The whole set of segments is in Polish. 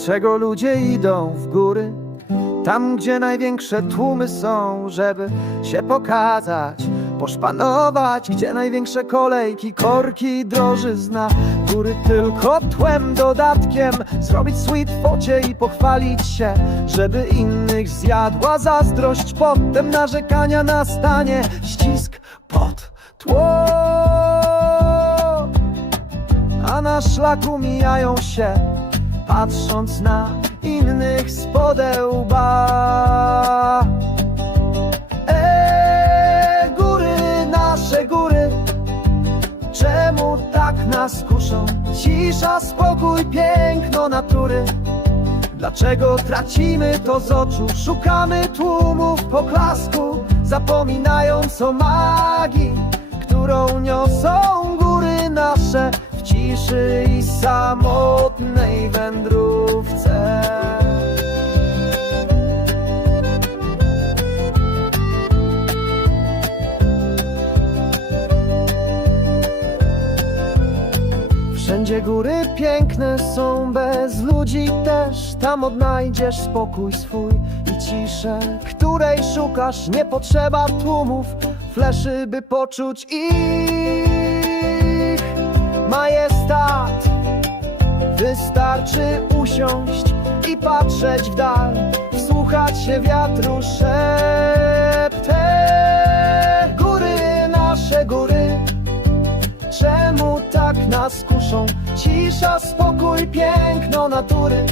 Dlaczego ludzie idą w góry? Tam, gdzie największe tłumy są, żeby się pokazać, poszpanować, gdzie największe kolejki, korki, drożyzna. Góry tylko tłem, dodatkiem, zrobić sweet focie i pochwalić się, żeby innych zjadła zazdrość. Potem narzekania nastanie ścisk pod tło. A na szlaku mijają się patrząc na innych z podełba. E, góry, nasze góry, czemu tak nas kuszą? Cisza, spokój, piękno natury. Dlaczego tracimy to z oczu? Szukamy tłumów poklasku, zapominając o magii, którą niosą Wszędzie góry piękne są bez ludzi też. Tam odnajdziesz spokój swój i ciszę Której szukasz, nie potrzeba tłumów Fleszy, by poczuć ich. Majestat Wystarczy usiąść i patrzeć w dal Wsłuchać się wiatru nas kuszą? Cisza, spokój, piękno natury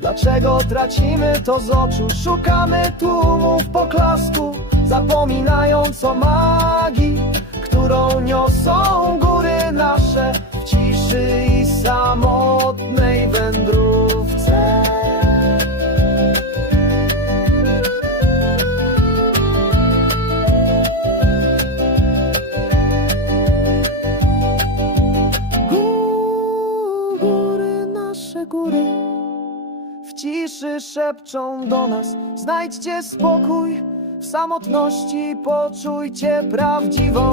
Dlaczego tracimy to z oczu? Szukamy tłumów poklasku Zapominając o magii Którą niosą góry. W ciszy szepczą do nas Znajdźcie spokój. W samotności Poczujcie prawdziwą